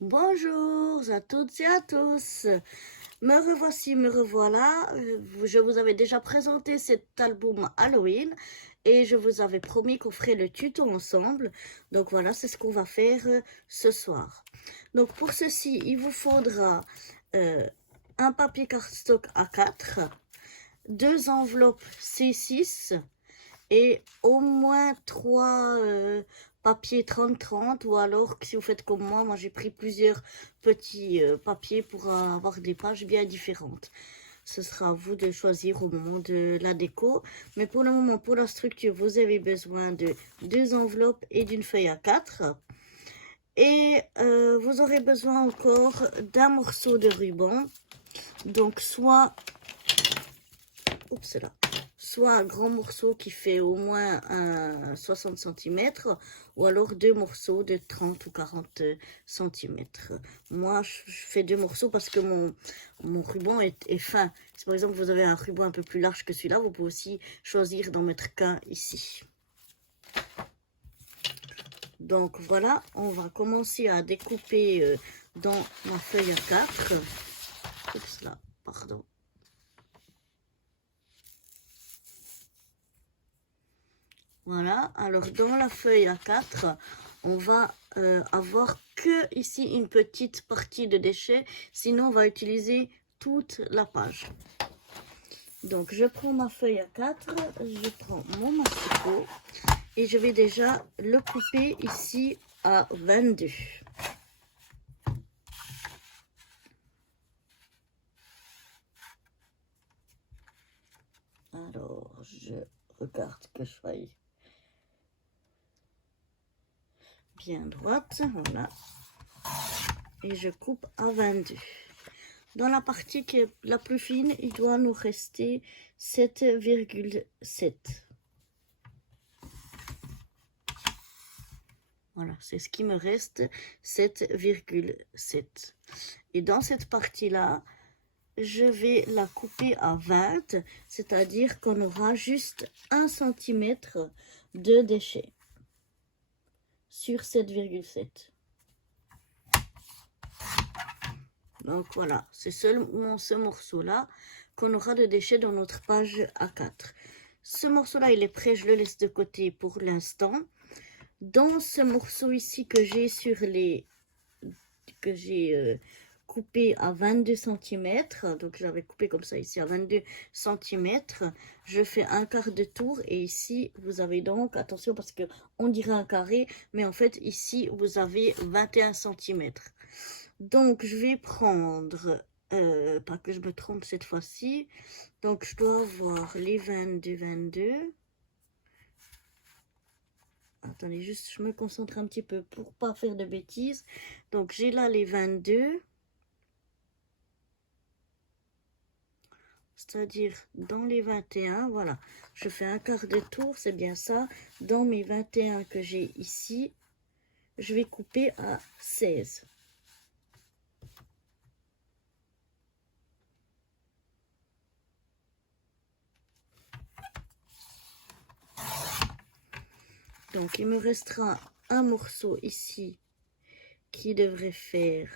Bonjour à toutes et à tous. Me revoici, me revoilà. Je vous avais déjà présenté cet album Halloween et je vous avais promis qu'on ferait le tuto ensemble. Donc voilà, c'est ce qu'on va faire ce soir. Donc pour ceci, il vous faudra un papier cardstock A4, deux enveloppes C6 et au moins 3 papiers 30-30, ou alors si vous faites comme moi j'ai pris plusieurs petits papiers pour avoir des pages bien différentes. Ce sera à vous de choisir au moment de la déco, mais pour le moment, pour la structure, vous avez besoin de deux enveloppes et d'une feuille A4. Et vous aurez besoin encore d'un morceau de ruban, donc soit un grand morceau qui fait au moins 60 cm, ou alors deux morceaux de 30 ou 40 cm. Moi, je fais deux morceaux parce que mon ruban est fin. Si par exemple vous avez un ruban un peu plus large que celui-là, vous pouvez aussi choisir d'en mettre qu'un ici. Donc voilà, on va commencer à découper dans ma feuille A4. Oups là, pardon. Voilà, alors dans la feuille A4, on va avoir que ici une petite partie de déchets, sinon on va utiliser toute la page. Donc je prends ma feuille A4, je prends mon massicot et je vais déjà le couper ici à 22. Alors je regarde que je sois bien droite, voilà, et je coupe à 22. Dans la partie qui est la plus fine, il doit nous rester 7,7. Voilà, c'est ce qui me reste, 7,7. Et dans cette partie-là, je vais la couper à 20, c'est-à-dire qu'on aura juste 1 cm de déchet sur 7,7. Donc voilà, c'est seulement ce morceau-là qu'on aura de déchets dans notre page A4. Ce morceau-là, il est prêt, je le laisse de côté pour l'instant. Dans ce morceau ici que j'ai coupé à 22 cm, donc j'avais coupé comme ça ici à 22 cm, je fais un quart de tour et ici vous avez donc, attention parce que on dirait un carré, mais en fait ici vous avez 21 cm. Donc je vais prendre, pas que je me trompe cette fois-ci, donc je dois avoir les 22. Attendez, juste je me concentre un petit peu pour pas faire de bêtises. Donc j'ai là les 22. C'est-à-dire dans les 21, voilà. Je fais un quart de tour, c'est bien ça. Dans mes 21 que j'ai ici, je vais couper à 16. Donc il me restera un morceau ici qui devrait faire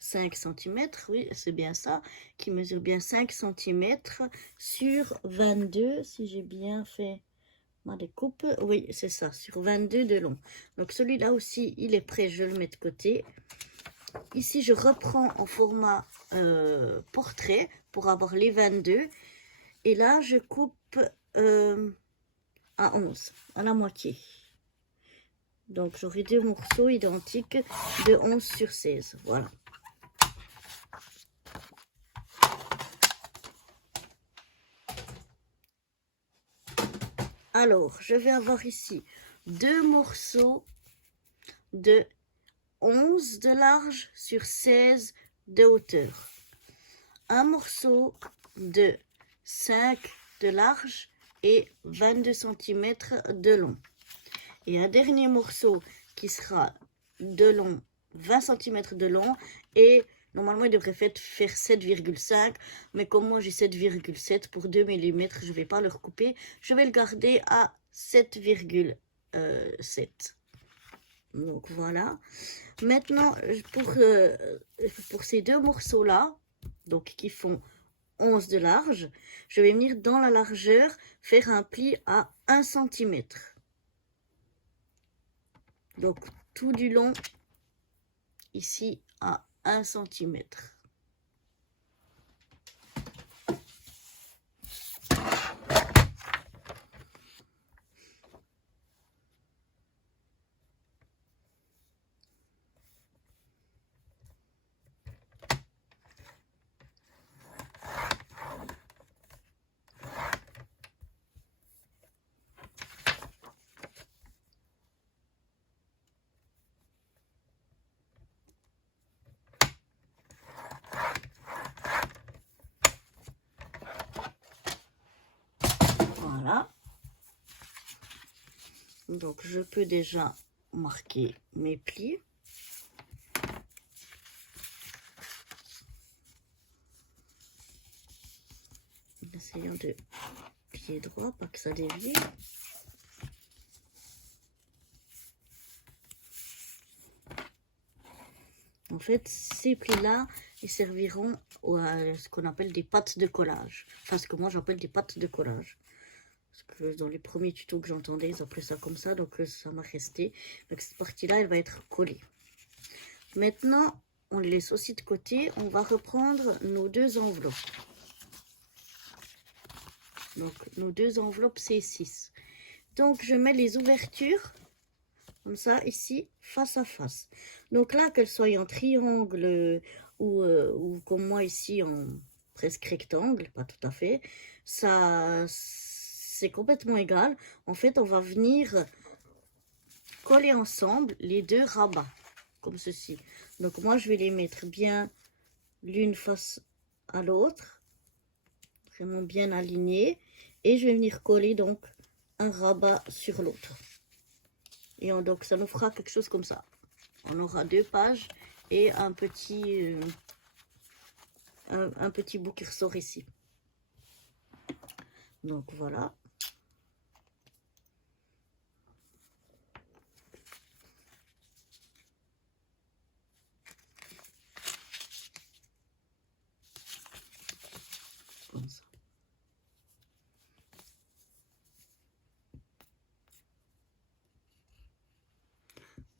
5 cm, oui, c'est bien ça, qui mesure bien 5 cm sur 22, si j'ai bien fait ma découpe. Oui, c'est ça, sur 22 de long. Donc celui-là aussi, il est prêt, je le mets de côté. Ici, je reprends en format portrait pour avoir les 22. Et là, je coupe à 11, à la moitié. Donc, j'aurai deux morceaux identiques de 11 sur 16. Voilà. Alors, je vais avoir ici deux morceaux de 11 de large sur 16 de hauteur. Un morceau de 5 de large et 22 cm de long. Et un dernier morceau qui sera de long, 20 cm de long, et normalement il devrait faire 7,5, mais comme moi j'ai 7,7 pour 2 mm, je ne vais pas le recouper, je vais le garder à 7,7. Donc voilà. Maintenant, pour ces deux morceaux-là, donc qui font 11 de large, je vais venir dans la largeur faire un pli à 1 cm. Donc, tout du long, ici, à 1 cm. Voilà. Donc, je peux déjà marquer mes plis. Essayons de plier droit, pas que ça dévie. En fait, ces plis-là, ils serviront à ce qu'on appelle des pâtes de collage. Enfin, ce que moi j'appelle des pâtes de collage. Parce que dans les premiers tutos que j'entendais, ils appelaient ça comme ça, donc ça m'a resté. Donc cette partie-là, elle va être collée. Maintenant, on les laisse aussi de côté. On va reprendre nos deux enveloppes. Donc, nos deux enveloppes C6. Donc, je mets les ouvertures, comme ça, ici, face à face. Donc là, qu'elles soient en triangle ou comme moi ici, en presque rectangle, pas tout à fait, ça, c'est complètement égal. En fait, on va venir coller ensemble les deux rabats, comme ceci. Donc moi, je vais les mettre bien l'une face à l'autre, vraiment bien alignées. Et je vais venir coller donc un rabat sur l'autre. Et donc ça nous fera quelque chose comme ça. On aura deux pages et un petit bout qui ressort ici. Donc voilà. Comme ça.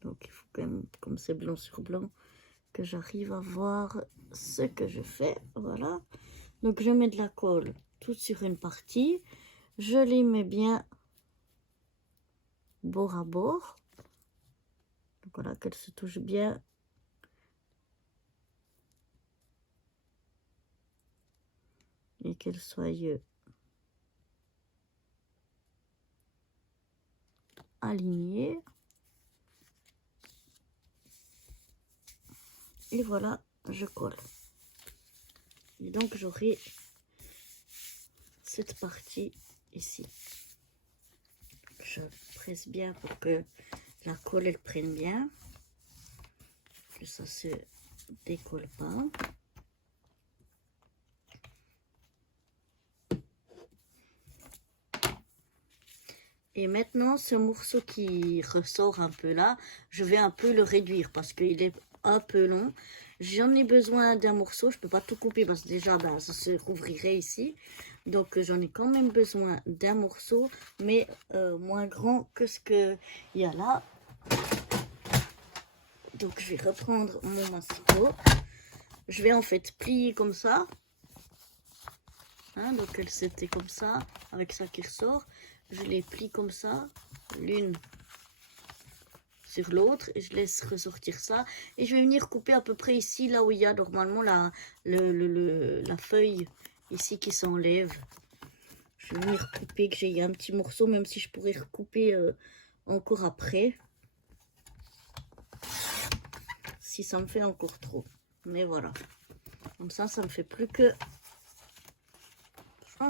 Donc il faut quand même, comme c'est blanc sur blanc, que j'arrive à voir ce que je fais. Voilà. Donc je mets de la colle toute sur une partie. Je les mets bien bord à bord. Donc voilà, qu'elles se touchent bien. Et qu'elles soient alignées. Et voilà, je colle. Et donc j'aurai cette partie ici. Je presse bien pour que la colle elle prenne bien, que ça se décolle pas. Et maintenant, ce morceau qui ressort un peu là, je vais un peu le réduire parce qu'il est un peu long. J'en ai besoin d'un morceau, je peux pas tout couper parce que déjà ben, ça se rouvrirait ici. Donc j'en ai quand même besoin d'un morceau, mais moins grand que ce qu'il y a là. Donc je vais reprendre mon massicot. Je vais en fait plier comme ça. Hein, donc elle c'était comme ça, avec ça qui ressort. Je les plie comme ça, l'une sur l'autre, et je laisse ressortir ça. Et je vais venir couper à peu près ici, là où il y a normalement la feuille ici qui s'enlève. Je vais venir couper, que j'ai un petit morceau, même si je pourrais recouper encore après. Si ça me fait encore trop. Mais voilà. Comme ça me fait plus que...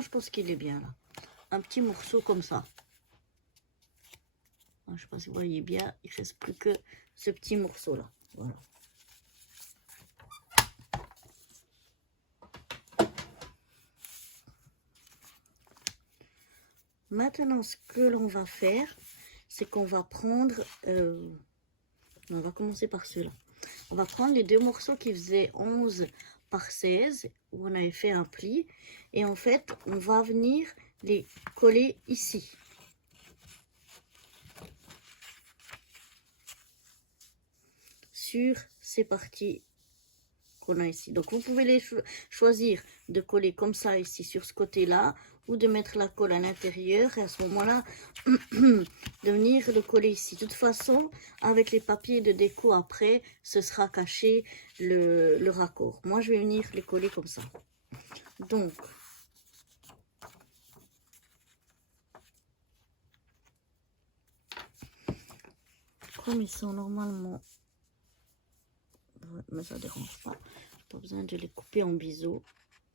Je pense qu'il est bien là. Un petit morceau comme ça. Je ne sais pas si vous voyez bien, il ne reste plus que ce petit morceau là. Voilà. Maintenant, ce que l'on va faire, c'est qu'on va prendre On va commencer par ceux-là. On va prendre les deux morceaux qui faisaient 11 par 16, où on avait fait un pli. Et en fait, on va venir les coller ici. Sur ces parties qu'on a ici. Donc, vous pouvez les choisir de coller comme ça ici sur ce côté-là, ou de mettre la colle à l'intérieur et à ce moment-là, de venir le coller ici. De toute façon, avec les papiers de déco après, ce sera caché le raccord. Moi, je vais venir les coller comme ça. Donc, comme ils sont normalement, mais ça dérange pas, pas besoin de les couper en biseau,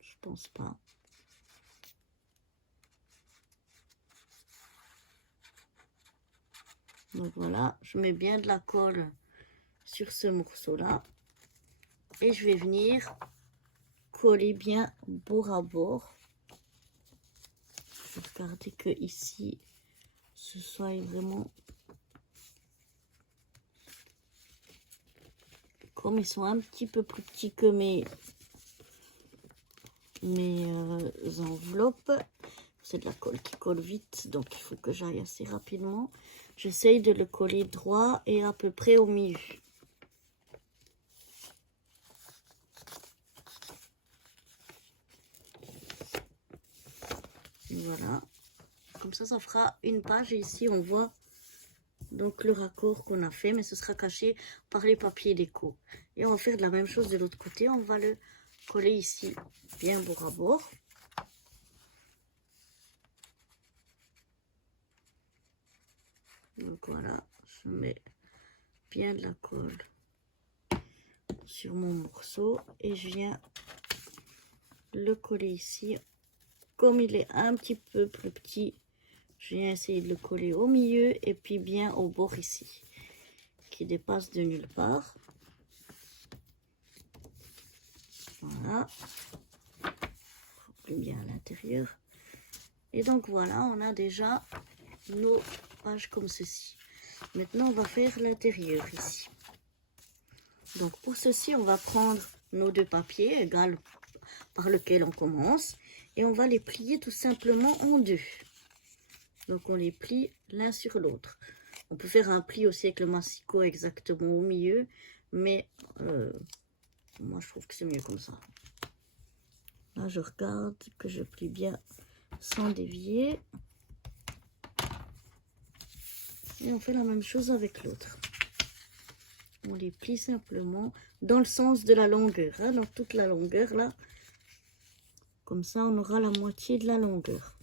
je pense pas. Donc voilà, je mets bien de la colle sur ce morceau là et je vais venir coller bien bord à bord. Je vais regarder que ici ce soit vraiment, comme ils sont un petit peu plus petits que mes enveloppes, c'est de la colle qui colle vite, donc il faut que j'aille assez rapidement. J'essaye de le coller droit et à peu près au milieu. Voilà, comme ça fera une page et ici on voit donc le raccord qu'on a fait, mais ce sera caché par les papiers déco. Et on va faire de la même chose de l'autre côté, on va le coller ici bien bord à bord. Donc voilà, je mets bien de la colle sur mon morceau et je viens le coller ici. Comme il est un petit peu plus petit, je viens essayer de le coller au milieu et puis bien au bord ici, qui dépasse de nulle part. Voilà, plus bien à l'intérieur. Et donc voilà, on a déjà nos pages comme ceci. Maintenant, on va faire l'intérieur ici. Donc pour ceci, on va prendre nos deux papiers égales par lequel on commence et on va les plier tout simplement en deux. Donc on les plie l'un sur l'autre. On peut faire un pli aussi avec le massicot exactement au milieu, mais moi je trouve que c'est mieux comme ça. Là je regarde que je plie bien sans dévier. Et on fait la même chose avec l'autre. On les plie simplement dans le sens de la longueur, hein, dans toute la longueur là. Comme ça, on aura la moitié de la longueur.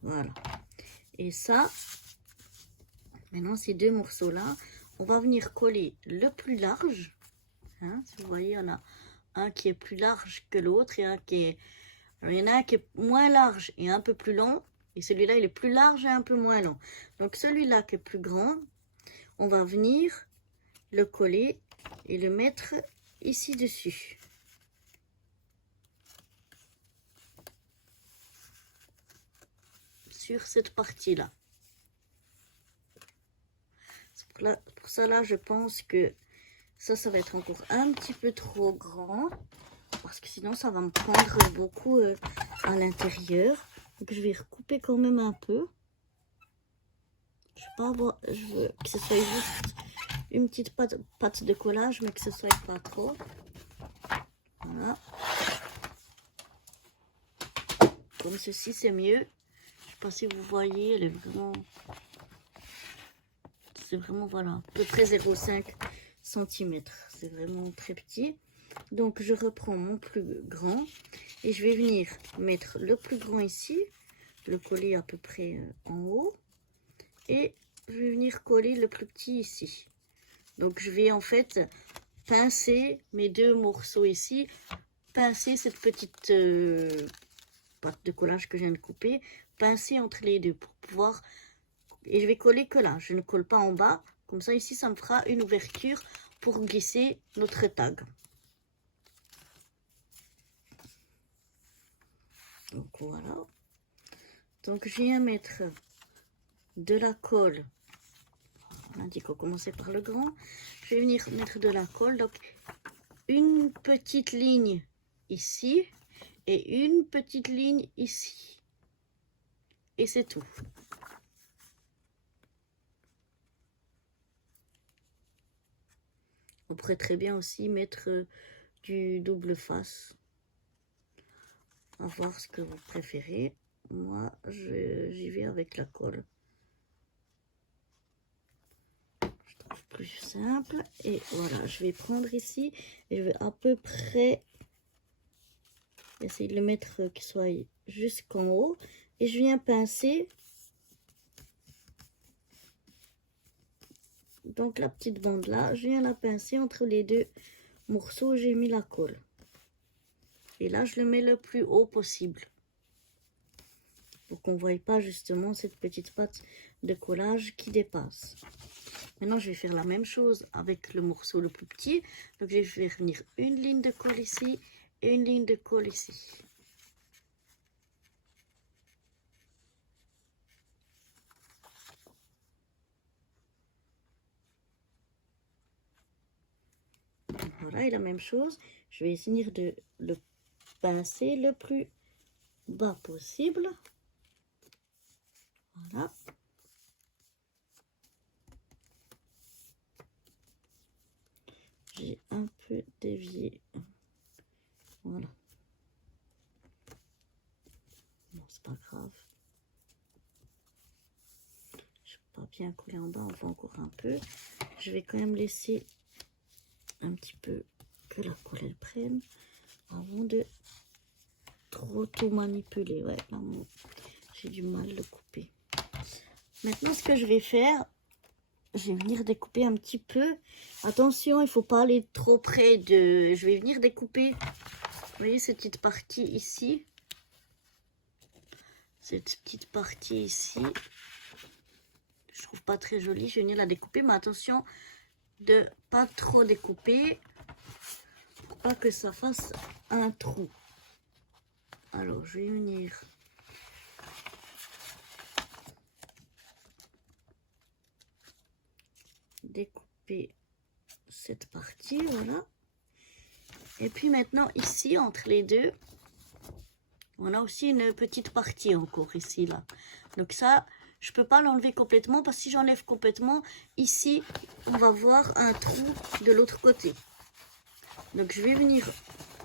Voilà. Et ça, maintenant ces deux morceaux-là, on va venir coller le plus large. Hein, si vous voyez, on a un qui est plus large que l'autre et un qui est... Alors, il y en a un qui est moins large et un peu plus long. Et celui-là, il est plus large et un peu moins long. Donc celui-là qui est plus grand, on va venir le coller et le mettre ici dessus. Sur cette partie-là. Pour ça, là, je pense que ça va être encore un petit peu trop grand. Parce que sinon, ça va me prendre beaucoup à l'intérieur. Donc, je vais recouper quand même un peu. Je veux pas avoir, je veux que ce soit juste une petite pâte de collage, mais que ce soit pas trop. Voilà. Comme ceci, c'est mieux. Je sais pas si vous voyez, elle est vraiment... C'est vraiment, voilà, à peu près 0,5 cm. C'est vraiment très petit. Donc, je reprends mon plus grand et je vais venir mettre le plus grand ici, le coller à peu près en haut. Et je vais venir coller le plus petit ici. Donc, je vais en fait pincer mes deux morceaux ici, pincer cette petite pâte de collage que je viens de couper, pincer entre les deux pour pouvoir... Et je vais coller que là, je ne colle pas en bas. Comme ça, ici, ça me fera une ouverture pour glisser notre tag. Donc, voilà. Donc, je viens mettre de la colle. On a dit qu'on commençait par le grand. Je vais venir mettre de la colle. Donc, une petite ligne ici et une petite ligne ici. Et c'est tout. On pourrait très bien aussi mettre du double face. À voir ce que vous préférez. Moi, j'y vais avec la colle. Je trouve plus simple. Et voilà, je vais prendre ici et je vais à peu près essayer de le mettre qu'il soit jusqu'en haut. Et je viens pincer. Donc la petite bande là, je viens la pincer entre les deux morceaux où j'ai mis la colle. Et là, je le mets le plus haut possible. Pour qu'on ne voie pas justement cette petite patte de collage qui dépasse. Maintenant, je vais faire la même chose avec le morceau le plus petit. Donc, je vais venir une ligne de colle ici et une ligne de colle ici. Voilà, et la même chose, je vais essayer de le pincer le plus bas possible. Voilà. J'ai un peu dévié. Voilà. Bon, c'est pas grave. Je ne peux pas bien coller en bas, on va encore un peu. Je vais quand même laisser un petit peu que la colle elle prenne avant de trop tout manipuler. Ouais, j'ai du mal de couper. Maintenant, ce que je vais faire, je vais venir découper un petit peu. Attention, il ne faut pas aller trop près de... Je vais venir découper, vous voyez cette petite partie ici. Cette petite partie ici. Je trouve pas très jolie. Je vais venir la découper, mais attention de pas trop découper pour pas que ça fasse un trou. Alors, je vais venir découper cette partie, voilà. Et puis maintenant, ici, entre les deux, on a aussi une petite partie encore ici, là. Donc ça, je peux pas l'enlever complètement, parce que si j'enlève complètement, ici, on va voir un trou de l'autre côté. Donc je vais venir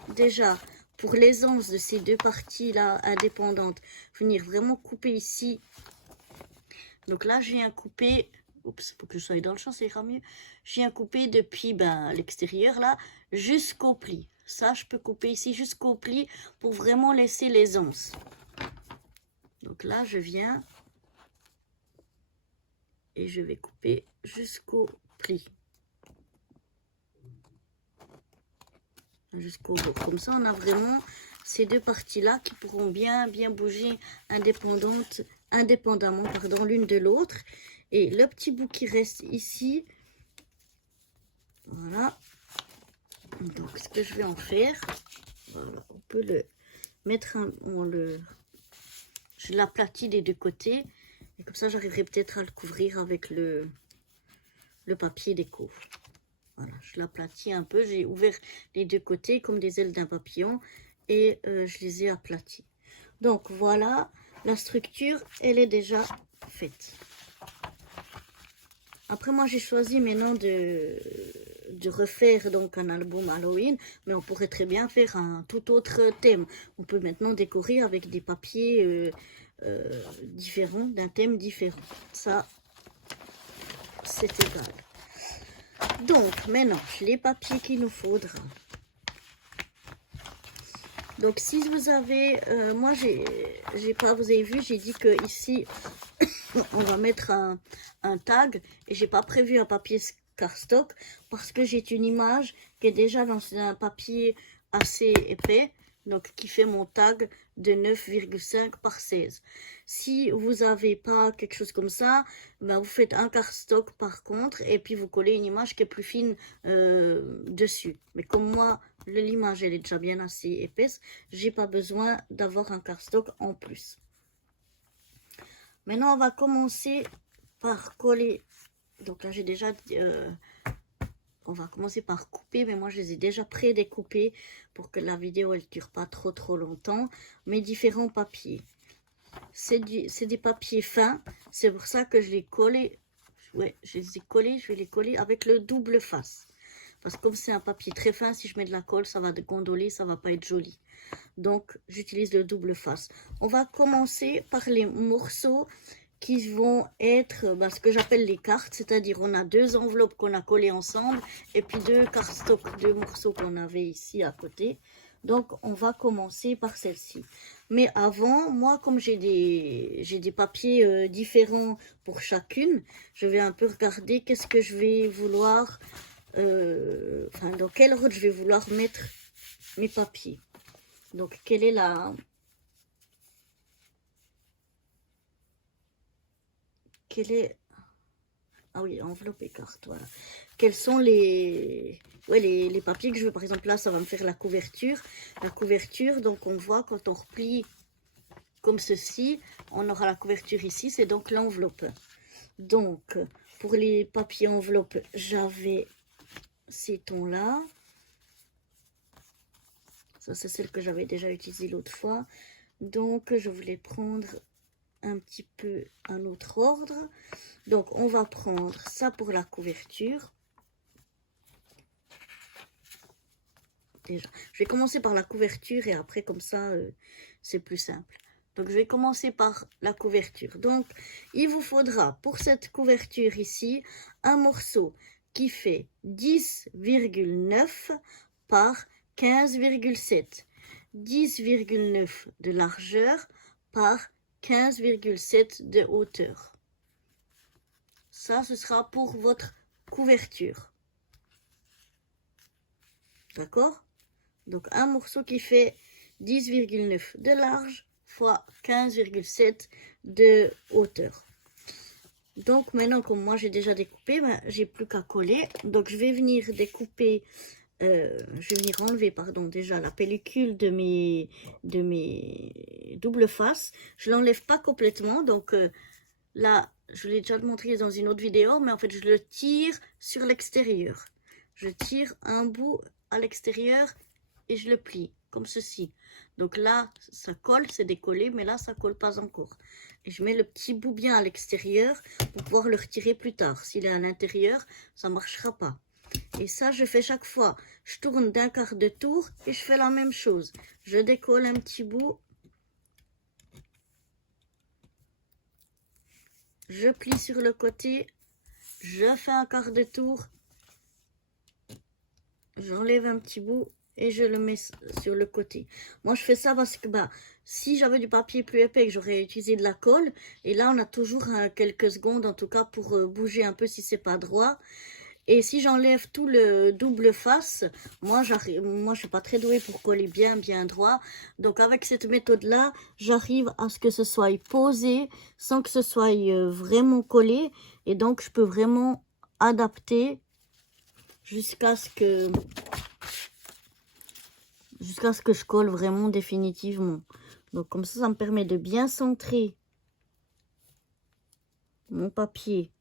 déjà, pour l'aisance de ces deux parties-là indépendantes, venir vraiment couper ici. Donc là, je viens couper... Oups, pour que je sois dans le champ, ça ira mieux. Je viens couper depuis l'extérieur, là, jusqu'au pli. Ça, je peux couper ici jusqu'au pli pour vraiment laisser l'aisance. Donc là, je viens et je vais couper jusqu'au pli. Jusqu'au bout. Comme ça, on a vraiment ces deux parties-là qui pourront bien bouger indépendamment l'une de l'autre. Et le petit bout qui reste ici, voilà. Donc, ce que je vais en faire, voilà, on peut le mettre, je l'aplatis des deux côtés. Et comme ça, j'arriverai peut-être à le couvrir avec le papier déco. Voilà, je l'aplatis un peu. J'ai ouvert les deux côtés comme des ailes d'un papillon et je les ai aplatis. Donc, voilà, la structure, elle est déjà faite. Après, moi, j'ai choisi maintenant de refaire donc un album Halloween, mais on pourrait très bien faire un tout autre thème. On peut maintenant décorer avec des papiers différents, d'un thème différent. Ça, c'est égal. Donc, maintenant, les papiers qu'il nous faudra. Donc, si vous avez... moi, j'ai pas... Vous avez vu, j'ai dit que ici... on va mettre un tag et j'ai pas prévu un papier cardstock parce que j'ai une image qui est déjà dans un papier assez épais, donc qui fait mon tag de 9,5 par 16. Si vous n'avez pas quelque chose comme ça, ben vous faites un cardstock par contre et puis vous collez une image qui est plus fine dessus. Mais comme moi, l'image elle est déjà bien assez épaisse, j'ai pas besoin d'avoir un cardstock en plus. Maintenant, on va commencer par coller. Donc là, j'ai déjà... on va commencer par couper, mais moi, je les ai déjà pré-découpés pour que la vidéo, elle dure pas trop longtemps. Mes différents papiers. C'est des papiers fins. C'est pour ça que je les collé. Ouais, je les ai collés. Je vais les coller avec le double face. Parce que comme c'est un papier très fin, si je mets de la colle, ça va dégondoler, ça va pas être joli. Donc, j'utilise le double face. On va commencer par les morceaux qui vont être ce que j'appelle les cartes. C'est-à-dire, on a deux enveloppes qu'on a collées ensemble et puis deux cardstocks, deux morceaux qu'on avait ici à côté. Donc, on va commencer par celle-ci. Mais avant, moi, comme j'ai des papiers différents pour chacune, je vais un peu regarder qu'est-ce que je vais vouloir... dans quel ordre je vais vouloir mettre mes papiers. Donc, quelle est la... Quelle est... Ah oui, enveloppe et carte, voilà. Quels sont les... Ouais, les papiers que je veux. Par exemple, là, ça va me faire la couverture. La couverture, donc on voit quand on replie comme ceci, on aura la couverture ici, c'est donc l'enveloppe. Donc, pour les papiers enveloppe, j'avais ces tons-là. Ça, c'est celle que j'avais déjà utilisée l'autre fois. Donc, je voulais prendre un petit peu un autre ordre. Donc, on va prendre ça pour la couverture. Déjà, je vais commencer par la couverture et après, comme ça, c'est plus simple. Donc, je vais commencer par la couverture. Donc, il vous faudra pour cette couverture ici, un morceau qui fait 10,9 par 15,7. 10,9 de largeur par 15,7 de hauteur. Ça, ce sera pour votre couverture. D'accord? Donc, un morceau qui fait 10,9 de large fois 15,7 de hauteur. Donc, maintenant, comme moi, j'ai déjà découpé, j'ai plus qu'à coller. Donc, je vais venir découper... je vais venir enlever, pardon, déjà la pellicule de mes doubles faces. Je l'enlève pas complètement, donc là, je l'ai déjà montré dans une autre vidéo, mais en fait, je le tire sur l'extérieur. Je tire un bout à l'extérieur et je le plie, comme ceci. Donc là, ça colle, c'est décollé, mais là, ça colle pas encore. Et je mets le petit bout bien à l'extérieur pour pouvoir le retirer plus tard. S'il est à l'intérieur, ça marchera pas. Et ça, je fais chaque fois. Je tourne d'un quart de tour et je fais la même chose. Je décolle un petit bout. Je plie sur le côté. Je fais un quart de tour. J'enlève un petit bout et je le mets sur le côté. Moi, je fais ça parce que si j'avais du papier plus épais, j'aurais utilisé de la colle. Et là, on a toujours quelques secondes, en tout cas, pour bouger un peu si c'est pas droit. Et si j'enlève tout le double face, moi je suis pas très douée pour coller bien droit. Donc avec cette méthode-là, j'arrive à ce que ce soit posé sans que ce soit vraiment collé. Et donc je peux vraiment adapter jusqu'à ce que je colle vraiment définitivement. Donc comme ça me permet de bien centrer mon papier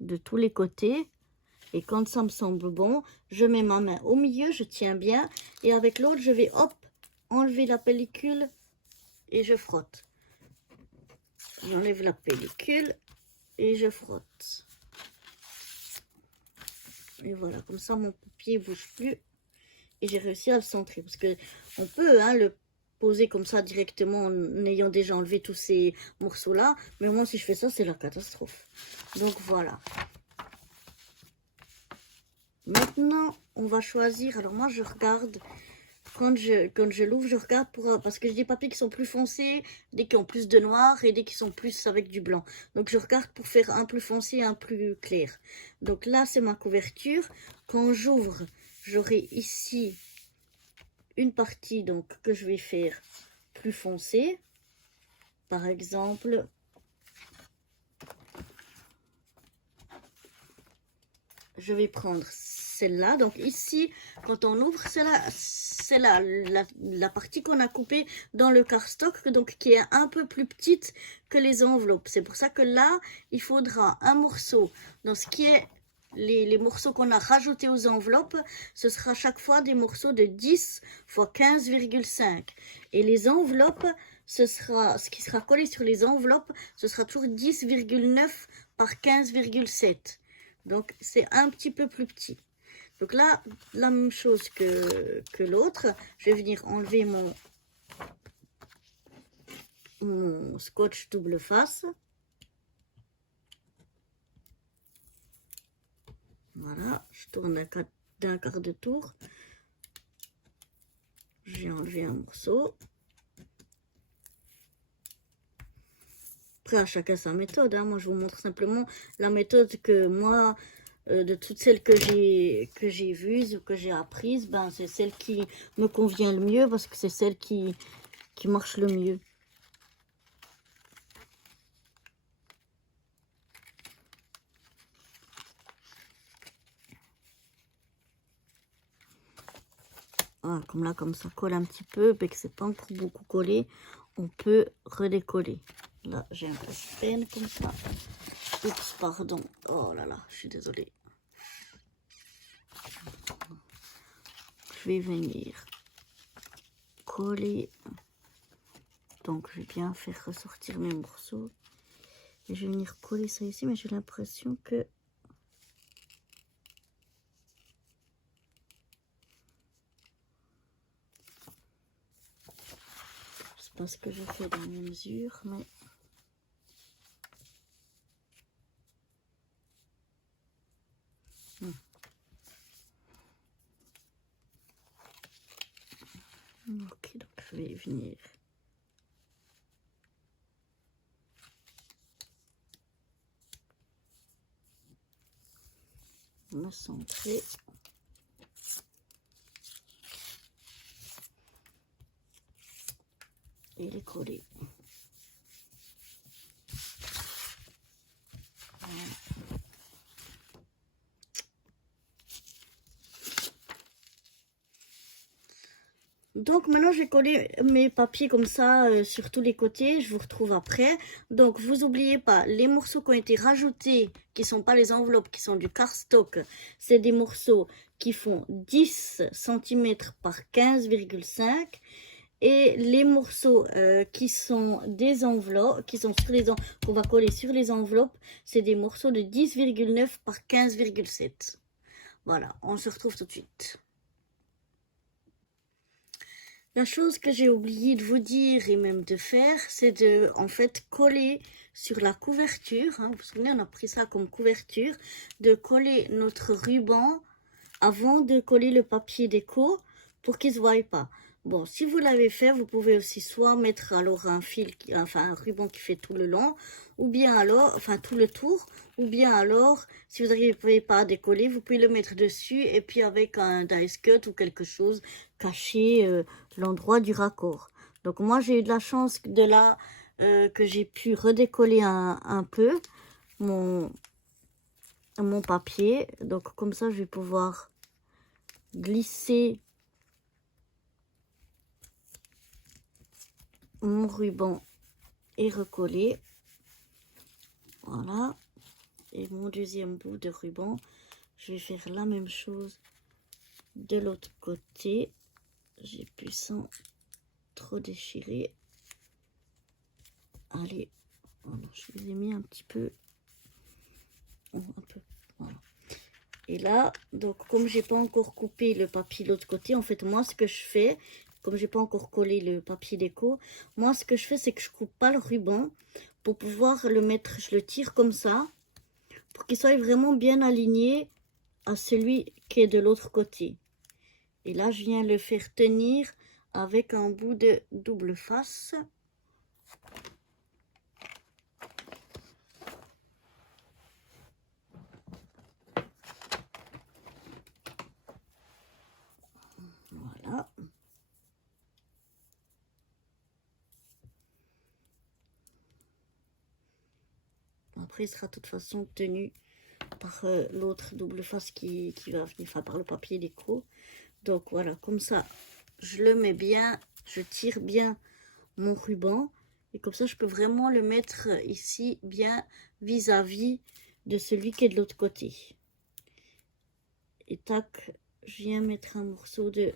de tous les côtés. Et quand ça me semble bon, je mets ma main au milieu, je tiens bien. Et avec l'autre, je vais, hop, enlever la pellicule et je frotte. J'enlève la pellicule et je frotte. Et voilà, comme ça, mon papier ne bouge plus. Et j'ai réussi à le centrer. Parce que on peut le poser comme ça directement en ayant déjà enlevé tous ces morceaux-là. Mais moi, si je fais ça, c'est la catastrophe. Donc voilà. Maintenant, on va choisir. Alors moi, je regarde, quand je l'ouvre, je regarde parce que j'ai des papiers qui sont plus foncés, des qui ont plus de noir et des qui sont plus avec du blanc. Donc je regarde pour faire un plus foncé et un plus clair. Donc là, c'est ma couverture. Quand j'ouvre, j'aurai ici une partie donc que je vais faire plus foncée. Par exemple, je vais prendre celle-là. Donc ici, quand on ouvre, c'est la partie qu'on a coupée dans le cardstock, donc qui est un peu plus petite que les enveloppes. C'est pour ça que là, il faudra un morceau dans ce qui est les morceaux qu'on a rajoutés aux enveloppes. Ce sera chaque fois des morceaux de 10 x 15,5. Et les enveloppes, ce qui sera collé sur les enveloppes, ce sera toujours 10,9 par 15,7. Donc, c'est un petit peu plus petit. Donc là, la même chose que l'autre. Je vais venir enlever mon scotch double face. Voilà, je tourne d'un quart de tour. J'ai enlevé un morceau. Après, à chacun sa méthode. Hein. Moi, je vous montre simplement la méthode que moi, de toutes celles que j'ai vues ou que j'ai apprises, ben, c'est celle qui me convient le mieux parce que c'est celle qui marche le mieux. Voilà, comme là, comme ça colle un petit peu, mais que c'est pas encore beaucoup collé, on peut redécoller. Là, j'ai un peu de peine comme ça. Oups, pardon. Oh là là, je suis désolée. Je vais venir coller. Donc, je vais bien faire ressortir mes morceaux. Et je vais venir coller ça ici, mais j'ai l'impression que... C'est pas ce que je fais dans mes mesures, mais... Ok, donc je vais venir me centrer. Et les coller. Voilà. Donc maintenant je vais coller mes papiers comme ça sur tous les côtés, je vous retrouve après. Donc vous n'oubliez pas, les morceaux qui ont été rajoutés, qui ne sont pas les enveloppes, qui sont du cardstock, c'est des morceaux qui font 10 cm par 15,5. Et les morceaux qui sont des enveloppes, qui sont sur les qu'on va coller sur les enveloppes, c'est des morceaux de 10,9 par 15,7. Voilà, on se retrouve tout de suite. La chose que j'ai oublié de vous dire et même de faire, c'est de en fait coller sur la couverture. Hein, vous vous souvenez, on a pris ça comme couverture, de coller notre ruban avant de coller le papier déco pour qu'il ne se voie pas. Bon, si vous l'avez fait, vous pouvez aussi soit mettre alors un fil, enfin un ruban qui fait tout le long, ou bien alors, enfin tout le tour, ou bien alors, si vous n'arrivez pas à décoller, vous pouvez le mettre dessus et puis avec un dice cut ou quelque chose, cacher l'endroit du raccord. Donc moi j'ai eu de la chance de là que j'ai pu redécoller un peu mon papier. Donc comme ça je vais pouvoir glisser mon ruban et recoller. Voilà. Et mon deuxième bout de ruban, je vais faire la même chose de l'autre côté. J'ai pu sans trop déchirer. Allez, voilà, je vous ai mis un petit peu. Un peu, voilà. Et là, donc comme j'ai pas encore coupé le papier de l'autre côté, en fait moi ce que je fais, comme j'ai pas encore collé le papier déco, moi ce que je fais c'est que je coupe pas le ruban pour pouvoir le mettre, je le tire comme ça pour qu'il soit vraiment bien aligné à celui qui est de l'autre côté. Et là je viens le faire tenir avec un bout de double face. Voilà. Après, il sera de toute façon tenu par l'autre double face qui va venir, enfin par le papier déco. Donc voilà, comme ça, je le mets bien, je tire bien mon ruban. Et comme ça, je peux vraiment le mettre ici, bien vis-à-vis de celui qui est de l'autre côté. Et tac, je viens mettre un morceau de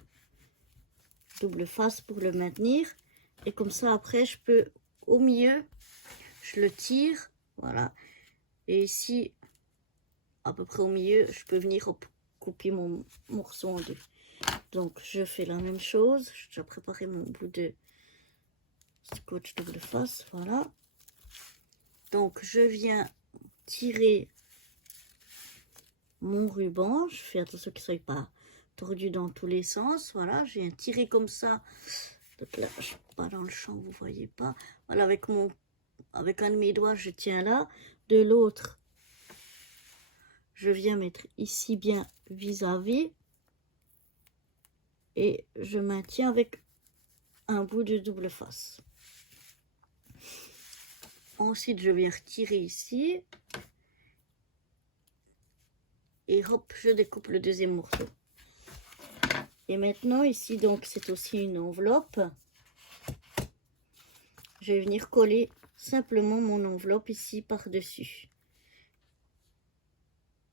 double face pour le maintenir. Et comme ça, après, je peux, au milieu, je le tire, voilà. Et ici, à peu près au milieu, je peux venir couper mon morceau en deux. Donc, je fais la même chose. J'ai déjà préparé mon bout de scotch double face, voilà. Donc, je viens tirer mon ruban. Je fais attention qu'il ne soit pas tordu dans tous les sens. Voilà, je viens tirer comme ça. Donc là, je ne suis pas dans le champ, vous ne voyez pas. Voilà, avec un de mes doigts, je tiens là. De l'autre, je viens mettre ici bien vis-à-vis. Et je maintiens avec un bout de double face. Ensuite, je viens retirer ici. Et hop, je découpe le deuxième morceau. Et maintenant, ici, donc, c'est aussi une enveloppe. Je vais venir coller simplement mon enveloppe ici par-dessus.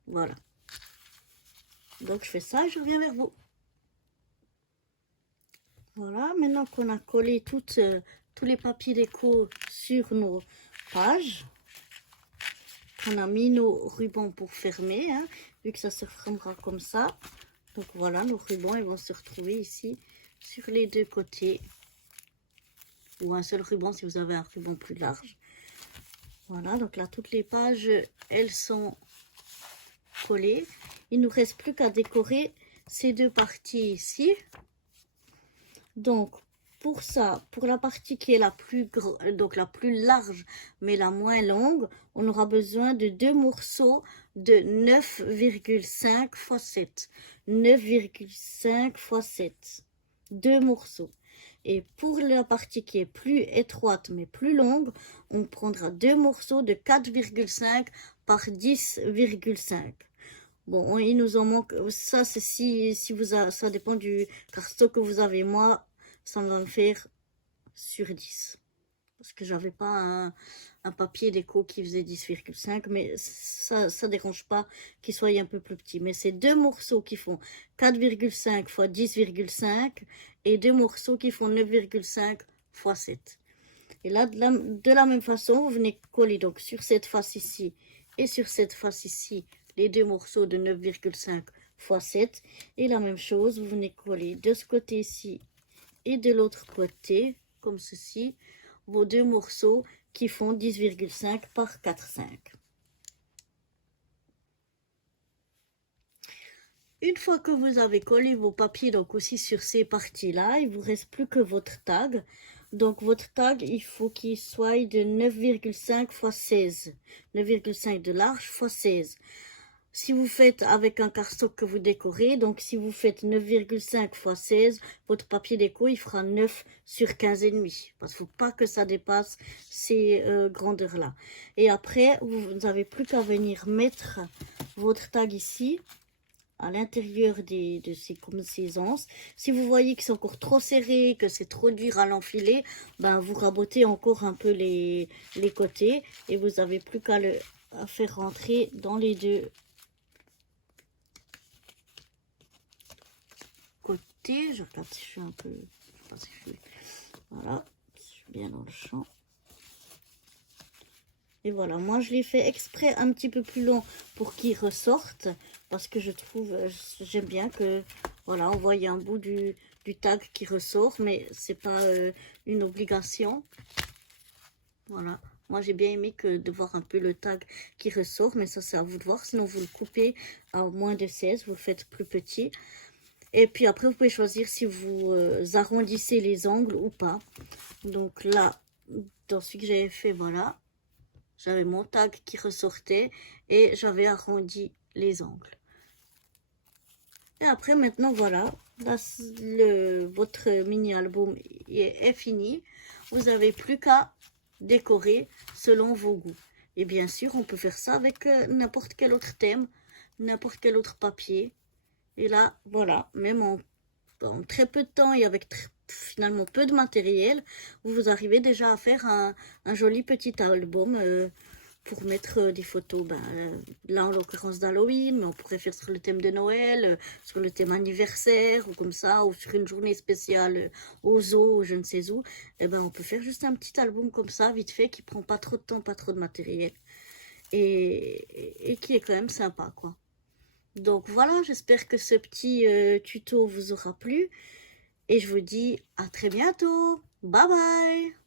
Voilà. Donc, je fais ça et je reviens vers vous. Voilà, maintenant qu'on a collé tous les papiers déco sur nos pages, on a mis nos rubans pour fermer, hein, vu que ça se fermera comme ça. Donc voilà, nos rubans ils vont se retrouver ici sur les deux côtés. Ou un seul ruban si vous avez un ruban plus large. Voilà, donc là toutes les pages, elles sont collées. Il ne nous reste plus qu'à décorer ces deux parties ici. Donc pour ça, pour la partie qui est la plus large mais la moins longue, on aura besoin de deux morceaux de 9,5 x 7. 9,5 x 7. Deux morceaux. Et pour la partie qui est plus étroite mais plus longue, on prendra deux morceaux de 4,5 par 10,5. Bon, il nous en manque, ça c'est si vous ça dépend du cardstock que vous avez. Moi, ça va me faire sur 10. Parce que j'avais pas un papier déco qui faisait 10,5, mais ça dérange pas qu'il soit un peu plus petit. Mais c'est deux morceaux qui font 4,5 x 10,5 et deux morceaux qui font 9,5 x 7. Et là, de la même façon, vous venez coller donc sur cette face ici et sur cette face ici les deux morceaux de 9,5 x 7. Et la même chose, vous venez coller de ce côté ici et de l'autre côté, comme ceci, vos deux morceaux qui font 10,5 par 4,5. Une fois que vous avez collé vos papiers donc aussi sur ces parties-là, il vous reste plus que votre tag. Donc votre tag, il faut qu'il soit de 9,5 x 16. 9,5 de large x 16. Si vous faites avec un cardstock que vous décorez, donc si vous faites 9,5 x 16, votre papier déco, il fera 9 sur 15,5. Parce qu'il ne faut pas que ça dépasse ces grandeurs-là. Et après, vous n'avez plus qu'à venir mettre votre tag ici, à l'intérieur de ces anses. Si vous voyez que c'est encore trop serré, que c'est trop dur à l'enfiler, ben vous rabotez encore un peu les côtés. Et vous n'avez plus qu'à le faire rentrer dans les deux côtés. Je regarde si je suis un peu... Voilà, je suis bien dans le champ. Et voilà, moi je l'ai fait exprès un petit peu plus long pour qu'il ressorte. Parce que je trouve, j'aime bien que, voilà, on voit un bout du tag qui ressort. Mais c'est pas une obligation. Voilà. Moi, j'ai bien aimé de voir un peu le tag qui ressort, mais ça, c'est à vous de voir. Sinon, vous le coupez à moins de 16, vous le faites plus petit. Et puis après, vous pouvez choisir si vous arrondissez les angles ou pas. Donc là, dans ce que j'avais fait, voilà, j'avais mon tag qui ressortait et j'avais arrondi les angles. Et après, maintenant, voilà, là, votre mini-album est fini. Vous n'avez plus qu'à décorer selon vos goûts. Et bien sûr, on peut faire ça avec n'importe quel autre thème, n'importe quel autre papier. Et là, voilà, même en très peu de temps et avec finalement peu de matériel, vous arrivez déjà à faire un joli petit album pour mettre des photos, là en l'occurrence d'Halloween, mais on pourrait faire sur le thème de Noël, sur le thème anniversaire ou comme ça, ou sur une journée spéciale au zoo ou je ne sais où. Et ben on peut faire juste un petit album comme ça, vite fait, qui prend pas trop de temps, pas trop de matériel et qui est quand même sympa, quoi. Donc voilà, j'espère que ce petit tuto vous aura plu et je vous dis à très bientôt. Bye bye!